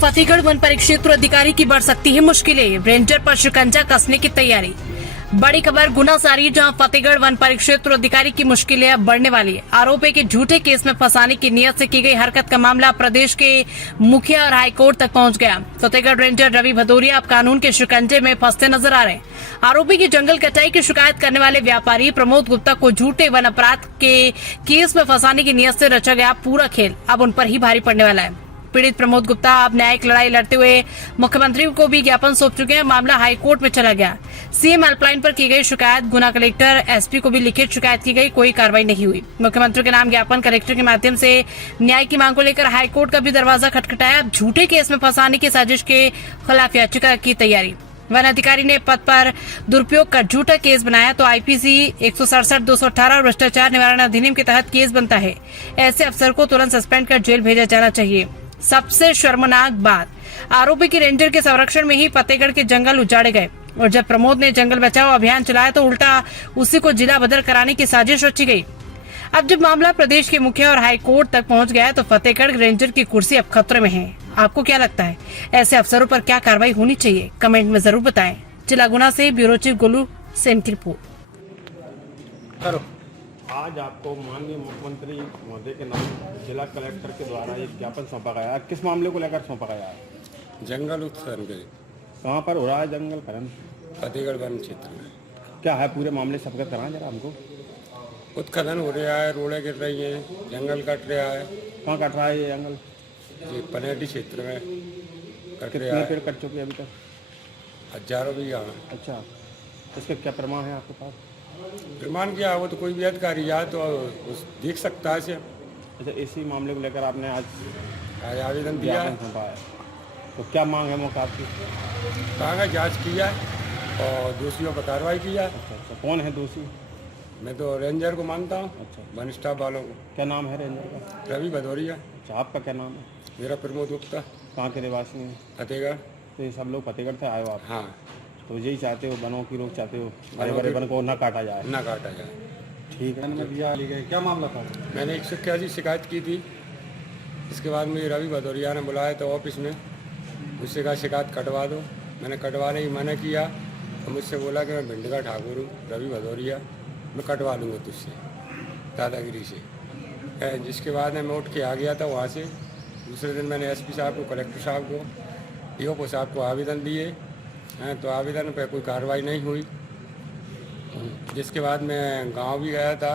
Fatehgarh one परिक्षेत्र अधिकारी की बढ़ सकती है मुश्किलें, रेंजर पर शिकंजा कसने की तैयारी। बड़ी खबर गुना से आ रही है, जहां फतेहगढ़ वन परिक्षेत्र अधिकारी की मुश्किलें अब बढ़ने वाली है। आरोप है कि झूठे केस में फंसाने की नियत से की गई हरकत का मामला प्रदेश के मुखिया और हाईकोर्ट तक पहुंच गया। फतेहगढ़ रेंजर रवि भदौरिया अब कानून के शिकंजे में फंसते नजर आ रहे हैं। आरोपी की जंगल कटाई की शिकायत करने वाले व्यापारी प्रमोद गुप्ता को झूठे वन अपराध के केस में फंसाने की नियत से रचा गया पूरा खेल अब उन पर ही भारी पड़ने वाला है। पीड़ित प्रमोद गुप्ता अब न्यायिक लड़ाई लड़ते हुए मुख्यमंत्री को भी ज्ञापन सौंप चुके हैं। मामला हाईकोर्ट में चला गया। सीएम हेल्पलाइन पर की गई शिकायत, गुना कलेक्टर एसपी को भी लिखित शिकायत की गई, कोई कार्रवाई नहीं हुई। मुख्यमंत्री के नाम ज्ञापन कलेक्टर के माध्यम से न्याय की मांग को लेकर हाईकोर्ट का भी दरवाजा खटखटाया। अब झूठे केस में फंसाने की साजिश के खिलाफ याचिका की तैयारी। वन अधिकारी ने पद पर दुरुपयोग कर झूठा केस बनाया तो आईपीसी 167, 218 और भ्रष्टाचार निवारण अधिनियम के तहत केस बनता है। ऐसे अफसर को तुरंत सस्पेंड कर जेल भेजा जाना चाहिए। सबसे शर्मनाक बात, आरोपी की रेंजर के संरक्षण में ही फतेहगढ़ के जंगल उजाड़े गए और जब प्रमोद ने जंगल बचाओ अभियान चलाया तो उल्टा उसी को जिला बदल कराने की साजिश रची गई। अब जब मामला प्रदेश के मुखिया और हाईकोर्ट तक पहुंच गया है तो फतेहगढ़ रेंजर की कुर्सी अब खतरे में है। आपको क्या लगता है, ऐसे अफसरों पर क्या कार्रवाई होनी चाहिए? कमेंट में जरूर बताएं। जिला गुना से ब्यूरो चीफ गोलू सेन की रिपोर्ट। आज आपको माननीय मुख्यमंत्री महोदय के नाम जिला कलेक्टर के द्वारा एक ज्ञापन सौंपा गया है। किस मामले को लेकर सौंपा गया है? जंगल उत्खनन के। कहाँ पर हो रहा है जंगल खनन? फतेहगढ़ वन क्षेत्र में। क्या है पूरे मामले से अवगत कराएं जरा हमको। उत्खनन हो रहा है, रोडें गिर रही हैं, जंगल कट रहा है। कहाँ कट रहा है ये जंगल? ये पनेटी क्षेत्र में कट रहा कितने है। पेड़ कट चुके हैं अभी तक? हजारों भी यहाँ। अच्छा, इसके क्या प्रमाण है आपके पास? प्रमाण किया वो तो कोई भी अधिकारी जाए तो देख सकता है इसे। अच्छा, इसी मामले को लेकर आपने आज आवेदन दिया है। सौंपा है, तो क्या मांग है मौका आपकी? कहाँ का जाँच किया और दोषियों पर कार्रवाई किया। अच्छा, कौन है दोषी? मैं तो रेंजर को मानता हूँ। अच्छा, वन स्टाफ वालों को। क्या नाम है रेंजर का? रवि भदौरिया। अच्छा, आपका क्या नाम है? मेरा प्रमोद गुप्ता। कहाँ के निवासी हैं? फतेहगढ़। तो ये सब लोग फतेहगढ़ से आए हो आप? हाँ। तो यही चाहते हो, वनों की रोक चाहते हो, बड़े बड़े वन को ना काटा जाए? ना काटा जाए। ठीक है। क्या मामला था? मैंने 181 शिकायत की थी। इसके बाद मुझे रवि भदौरिया ने बुलाया था ऑफिस में। मुझसे कहा शिकायत कटवा दो। मैंने कटवाने की मना किया तो मुझसे बोला कि मैं भिंड का ठाकुर हूँ रवि भदौरिया, मैं कटवा लूँगा तुझसे दादागिरी से। जिसके बाद मैं उठ के आ गया था वहाँ से। दूसरे दिन मैंने एसपी साहब को, कलेक्टर साहब को, डीओ साहब को आवेदन दिए हैं, तो आवेदन पर कोई कार्रवाई नहीं हुई। जिसके बाद मैं गांव भी गया था,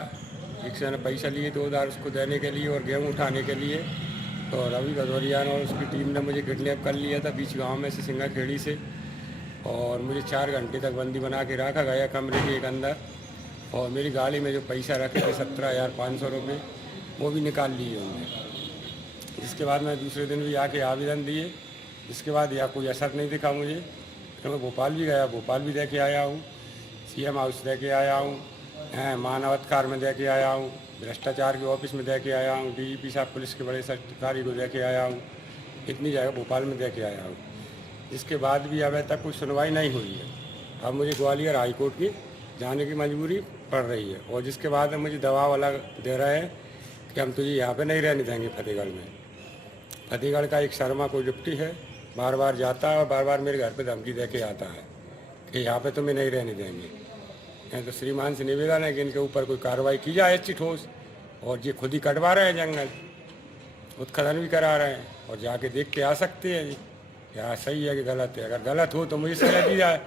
एक से पैसा लिए तो उधार उसको देने के लिए और गेहूं उठाने के लिए, तो रवि भदौरिया और उसकी टीम ने मुझे किडनैप कर लिया था बीच गांव में से, सिंगा खेड़ी से, और मुझे 4 घंटे तक बंदी बना के रखा गया कमरे के एक अंदर। और मेरी गाड़ी में जो पैसा रखे थे 17,500 रुपये वो भी निकाल लिए उन्होंने। जिसके बाद मैं दूसरे दिन भी आके आवेदन दिए। इसके बाद या कोई असर नहीं दिखा मुझे, तो मैं भोपाल भी गया, भोपाल भी दे के आया हूँ, सीएम हाउस दे के आया हूँ, मानवाधिकार में दे के आया हूँ, भ्रष्टाचार के ऑफिस में दे के आया हूँ, डीजीपी साहब पुलिस के बड़े अधिकारी को दे के आया हूँ, इतनी जगह भोपाल में दे के आया हूँ। जिसके बाद भी अब तक कोई सुनवाई नहीं हुई है। अब मुझे ग्वालियर हाईकोर्ट की जाने की मजबूरी पड़ रही है, और जिसके बाद मुझे दबाव अलग दे रहे हैं कि हम तुझे यहाँ पे नहीं रहने देंगे फतेहगढ़ में। फतेहगढ़ का एक शर्मा कोई डिप्टी है, बार बार जाता है और बार बार मेरे घर पे धमकी दे के आता है कि यहाँ पे तुम्हें नहीं रहने देंगे। तो श्रीमान से निवेदन है कि इनके ऊपर कोई कार्रवाई की जाए अच्छी ठोस। और ये खुद ही कटवा रहे हैं जंगल, उत्खनन भी करा रहे हैं, और जाके देख के आ सकते हैं जी क्या सही है कि गलत है। अगर गलत हो तो मुझे सजा दी जाए।